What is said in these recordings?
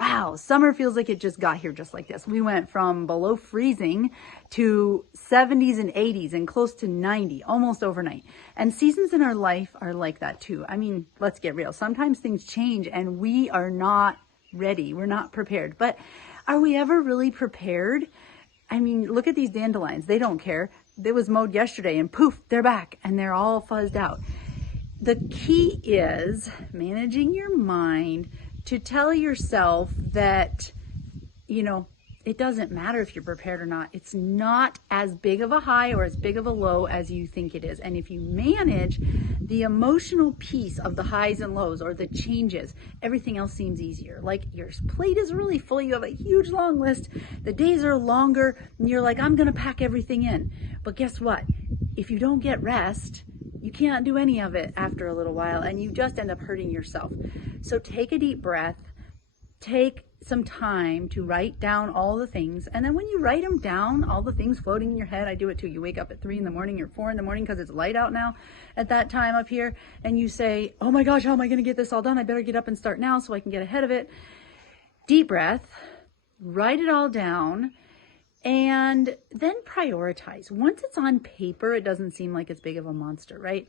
wow, summer feels like it just got here just like this. We went from below freezing to 70s and 80s and close to 90 almost overnight. And seasons in our life are like that too. I mean, let's get real. Sometimes things change and we are not ready. We're not prepared. But are we ever really prepared? I mean, look at these dandelions. They don't care. It was mowed yesterday and poof, they're back and they're all fuzzed out. The key is managing your mind to tell yourself that, you know, it doesn't matter if you're prepared or not. It's not as big of a high or as big of a low as you think it is. And if you manage the emotional piece of the highs and lows or the changes, everything else seems easier. Like your plate is really full. You have a huge long list. The days are longer and you're like, I'm going to pack everything in. But guess what? If you don't get rest, you can't do any of it after a little while and you just end up hurting yourself. So take a deep breath, take some time to write down all the things. And then when you write them down, all the things floating in your head, I do it too. You wake up at 3 in the morning or 4 in the morning because it's light out now at that time up here. And you say, oh my gosh, how am I going to get this all done? I better get up and start now so I can get ahead of it. Deep breath, write it all down. And then prioritize. Once it's on paper, it doesn't seem like it's big of a monster, right?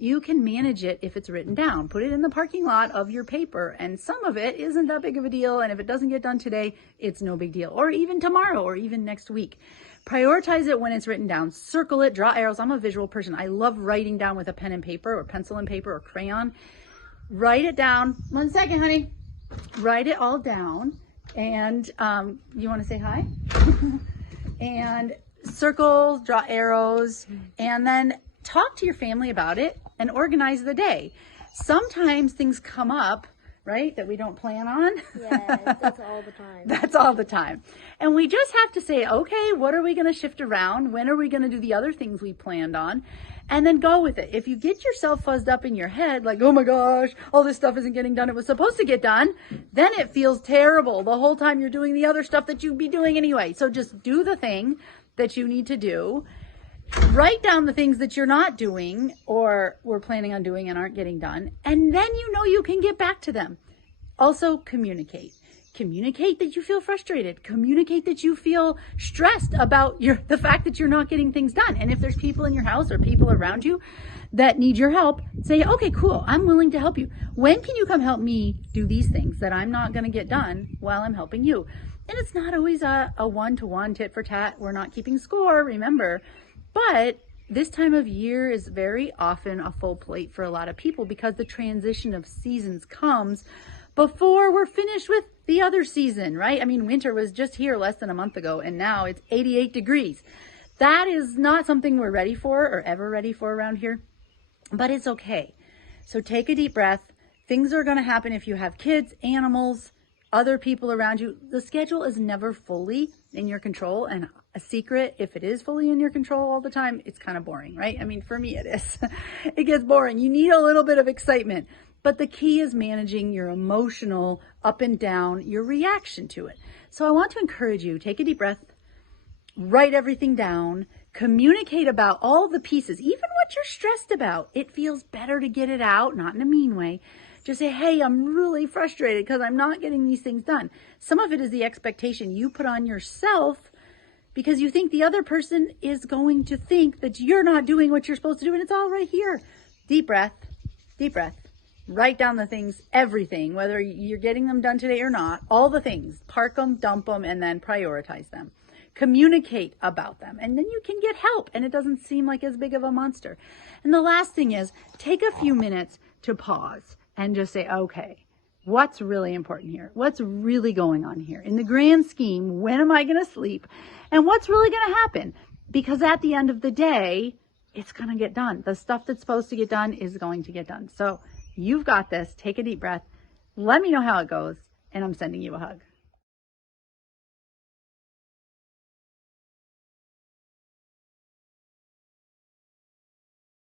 You can manage it if it's written down. Put it in the parking lot of your paper, and some of it isn't that big of a deal. And if it doesn't get done today, it's no big deal. Or even tomorrow, or even next week. Prioritize it when it's written down. Circle it, draw arrows. I'm a visual person. I love writing down with a pen and paper, or pencil and paper, or crayon. Write it down. 1 second, honey. Write it all down. And you want to say hi? And circle, draw arrows, and then talk to your family about it and organize the day. Sometimes things come up, right, that we don't plan on. Yes, that's all the time. That's all the time. And we just have to say, okay, what are we going to shift around? When are we going to do the other things we planned on? And then go with it. If you get yourself fuzzed up in your head, like, oh my gosh, all this stuff isn't getting done. It was supposed to get done. Then it feels terrible the whole time you're doing the other stuff that you'd be doing anyway. So just do the thing that you need to do. Write down the things that you're not doing or were planning on doing and aren't getting done. And then you know you can get back to them. Also, communicate. Communicate that you feel frustrated. Communicate that you feel stressed about the fact that you're not getting things done. And if there's people in your house or people around you that need your help, say, okay, cool, I'm willing to help you. When can you come help me do these things that I'm not going to get done while I'm helping you? And it's not always a one-to-one, tit for tat. We're not keeping score, remember. But this time of year is very often a full plate for a lot of people because the transition of seasons comes before we're finished with the other season, right? I mean, winter was just here less than a month ago, and now it's 88 degrees. That is not something we're ready for or ever ready for around here, but it's okay. So take a deep breath. Things are going to happen if you have kids, animals, other people around you. The schedule is never fully in your control, and a secret, if it is fully in your control all the time, it's kind of boring, right? I mean, for me, it is. It gets boring. You need a little bit of excitement. But the key is managing your emotional up and down, your reaction to it. So I want to encourage you, take a deep breath, write everything down, communicate about all the pieces, even what you're stressed about. It feels better to get it out, not in a mean way. Just say, hey, I'm really frustrated because I'm not getting these things done. Some of it is the expectation you put on yourself because you think the other person is going to think that you're not doing what you're supposed to do, and it's all right here. Deep breath, deep breath. Write down the things, everything, whether you're getting them done today or not, all the things, park them, dump them, and then prioritize them. Communicate about them, and then you can get help, and it doesn't seem like as big of a monster. And the last thing is, take a few minutes to pause and just say, okay, what's really important here? What's really going on here? In the grand scheme, when am I going to sleep? And what's really going to happen? Because at the end of the day, it's going to get done. The stuff that's supposed to get done is going to get done. So you've got this. Take a deep breath. Let me know how it goes, and I'm sending you a hug.